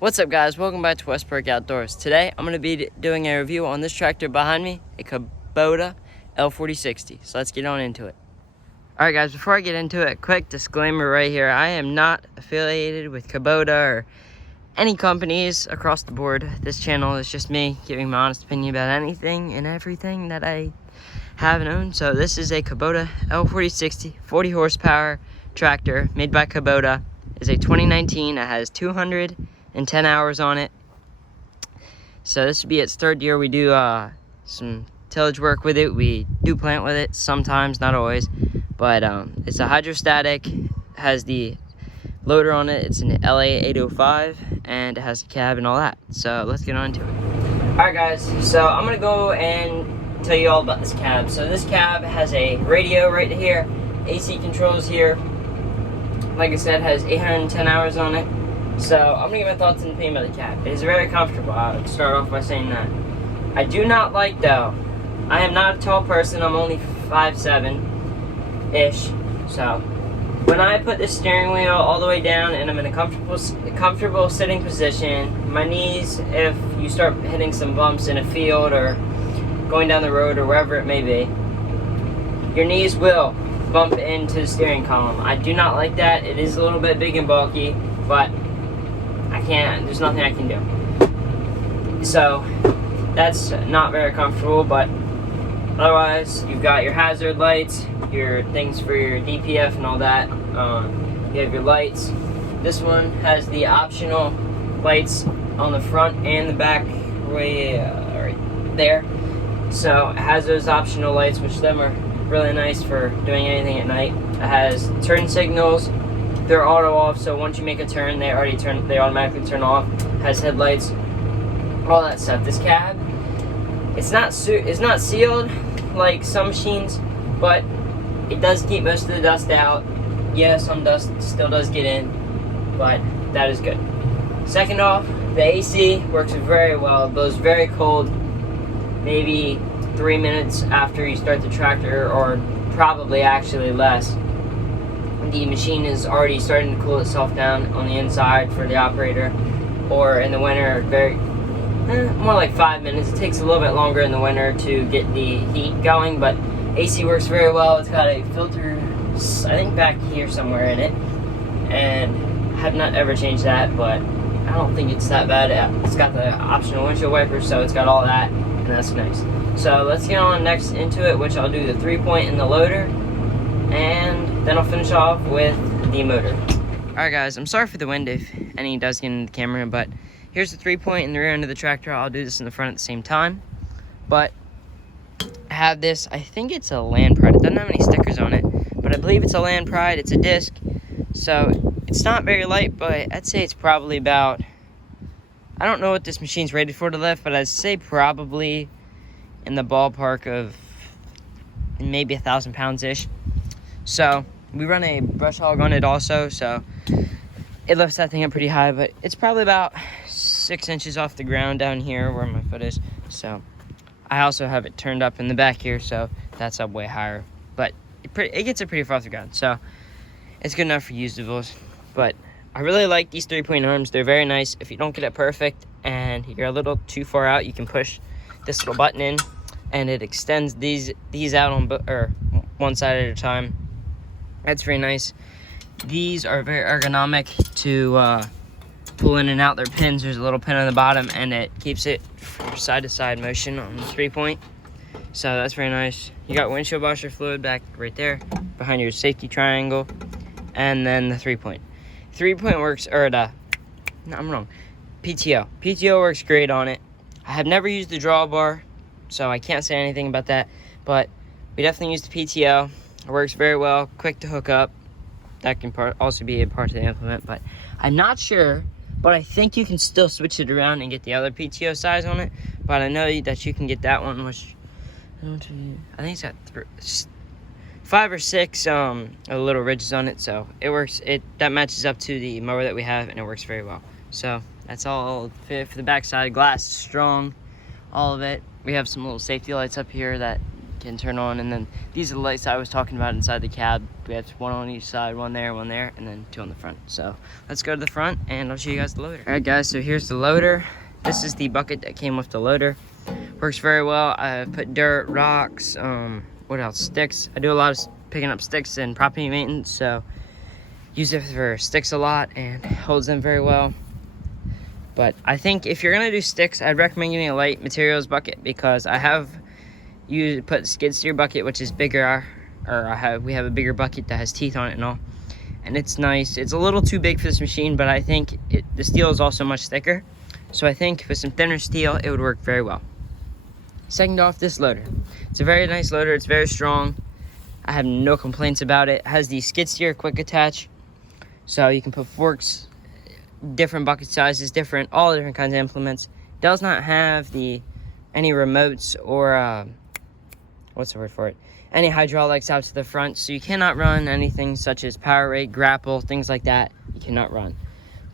What's up, guys? Welcome back to Westbrook Outdoors. Today I'm going to be doing a review on this tractor behind me, a Kubota l4060. So let's get on into it. Alright guys, before I get into it, quick disclaimer right here. I am not affiliated with Kubota or any companies across the board. This channel is just me giving my honest opinion about anything and everything that I have and own. So this is a Kubota l4060 40 horsepower tractor made by Kubota. It's a 2019. It has 210 hours on it. So this would be its third year. We do some tillage work with it. We do plant with it sometimes, not always. But it's a hydrostatic, has the loader on it. It's an LA805 and it has a cab and all that. So let's get on to it. Alright guys, so I'm gonna go and tell you all about this cab. So this cab has a radio right here, AC controls here. Like I said, has 810 hours on it. So I'm gonna give my thoughts and opinion about the cab. It is very comfortable. I'll start off by saying that. I do not like, though, I am not a tall person. I'm only 5'7"-ish. So when I put the steering wheel all the way down and I'm in a comfortable sitting position, my knees, if you start hitting some bumps in a field or going down the road or wherever it may be, your knees will bump into the steering column. I do not like that. It is a little bit big and bulky, but I can't, there's nothing I can do. So that's not very comfortable, but otherwise you've got your hazard lights, your things for your DPF and all that. You have your lights. This one has the optional lights on the front and the back way right there. So it has those optional lights, which them are really nice for doing anything at night. It has turn signals. They're auto off, so once you make a turn, they automatically turn off. It has headlights, all that stuff. This cab, it's not sealed like some machines, but it does keep most of the dust out. Yeah, some dust still does get in, but that is good. Second off, the AC works very well. It blows very cold, maybe 3 minutes after you start the tractor, or probably actually less. The machine is already starting to cool itself down on the inside for the operator, or in the winter, more like 5 minutes. It takes a little bit longer in the winter to get the heat going, but AC works very well. It's got a filter, I think back here somewhere in it, and have not ever changed that, but I don't think it's that bad. It's got the optional windshield wipers, so it's got all that, and that's nice. So let's get on next into it, which I'll do the 3-point and the loader, and then I'll finish off with the motor. Alright guys, I'm sorry for the wind if any does get in the camera, but here's the 3-point in the rear end of the tractor. I'll do this in the front at the same time. But I have this, I think it's a Land Pride. It doesn't have any stickers on it, but I believe it's a Land Pride. It's a disc, so it's not very light, but I'd say it's probably about, I don't know what this machine's rated for to lift, but I'd say probably in the ballpark of maybe 1,000 pounds-ish. So we run a brush hog on it also, so it lifts that thing up pretty high, but it's probably about 6 inches off the ground down here where my foot is. So I also have it turned up in the back here, so that's up way higher, but it gets it pretty far off the ground, so it's good enough for usables. But I really like these 3-point arms. They're very nice. If you don't get it perfect and you're a little too far out, you can push this little button in and it extends these out on one side at a time. That's very nice. These are very ergonomic to pull in and out their pins. There's a little pin on the bottom and it keeps it for side-to-side motion on the 3-point. So that's very nice. You got windshield washer fluid back right there behind your safety triangle, and then the 3-point. 3-point works, I'm wrong. PTO. PTO works great on it. I have never used the drawbar, so I can't say anything about that, but we definitely use the PTO. It works very well, quick to hook up. That can also be a part of the implement, but I'm not sure, but I think you can still switch it around and get the other PTO size on it, but I know that you can get that one, which I think it's got 5 or 6 little ridges on it, so it works. That matches up to the mower that we have, and it works very well. So that's all for the backside. Glass is strong, all of it. We have some little safety lights up here that can turn on, and then these are the lights I was talking about inside the cab. We have one on each side, one there, and then two on the front. So let's go to the front and I'll show you guys the loader. All right guys, so here's the loader. This is the bucket that came with the loader. Works very well. I put dirt, rocks, what else? Sticks. I do a lot of picking up sticks and property maintenance, so use it for sticks a lot and holds them very well. But I think if you're gonna do sticks, I'd recommend getting a light materials bucket, because I have put skid steer bucket, which is bigger, or we have a bigger bucket that has teeth on it and all, and it's nice. It's a little too big for this machine, but I think the steel is also much thicker, so I think with some thinner steel it would work very well. Second off, this loader. It's a very nice loader. It's very strong. I have no complaints about it. It has the skid steer quick attach, so you can put forks, different bucket sizes, all different kinds of implements. It does not have any remotes or what's the word for it? Any hydraulics out to the front, so you cannot run anything such as power rake, grapple, things like that. You cannot run.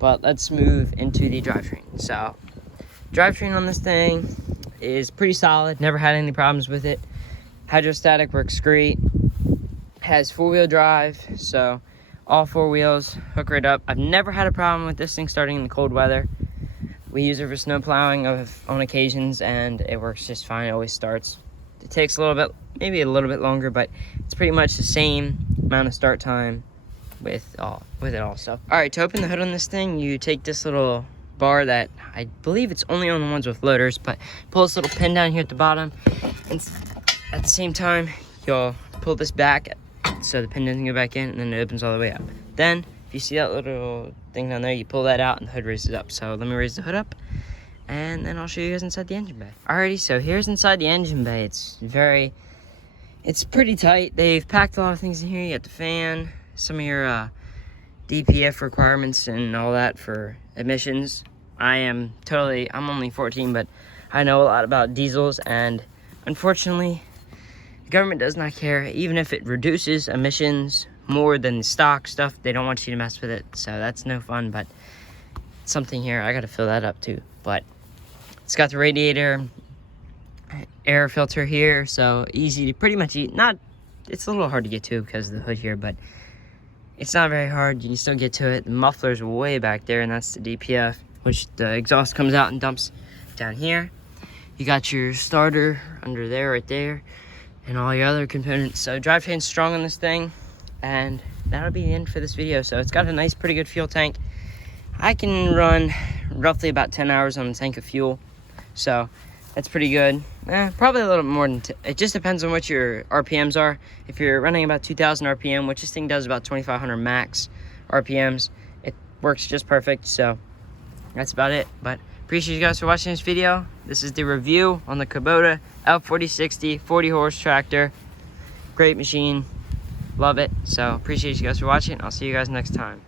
But let's move into the drivetrain. So, drivetrain on this thing is pretty solid. Never had any problems with it. Hydrostatic works great. Has 4-wheel drive, so all 4 wheels hook right up. I've never had a problem with this thing starting in the cold weather. We use it for snow plowing on occasions, and it works just fine. It always starts. It takes a little bit, maybe a little bit longer, but it's pretty much the same amount of start time with it all. So, all right, to open the hood on this thing, you take this little bar that I believe it's only on the ones with loaders, but pull this little pin down here at the bottom, and at the same time, you'll pull this back so the pin doesn't go back in, and then it opens all the way up. Then, if you see that little thing down there, you pull that out and the hood raises up. So let me raise the hood up, and then I'll show you guys inside the engine bay. Alrighty, so here's inside the engine bay. It's pretty tight. They've packed a lot of things in here. You got the fan, some of your DPF requirements and all that for emissions. I'm only 14, but I know a lot about diesels, and unfortunately, the government does not care. Even if it reduces emissions more than stock stuff, they don't want you to mess with it, so that's no fun. But something here, I gotta fill that up too. But it's got the radiator air filter here, so easy to pretty much eat. It's a little hard to get to because of the hood here, but it's not very hard. You can still get to it. The muffler's way back there, and that's the DPF, which the exhaust comes out and dumps down here. You got your starter under there, right there, and all your other components. So drivetrain's strong on this thing, and that'll be the end for this video. So it's got a nice, pretty good fuel tank. I can run roughly about 10 hours on a tank of fuel, so that's pretty good. Probably a little more than it just depends on what your RPMs are. If you're running about 2,000 RPM, which this thing does about 2,500 max RPMs, it works just perfect. So that's about it. But appreciate you guys for watching this video. This is the review on the Kubota l4060 40 horse tractor. Great machine, love it. So appreciate you guys for watching. I'll see you guys next time.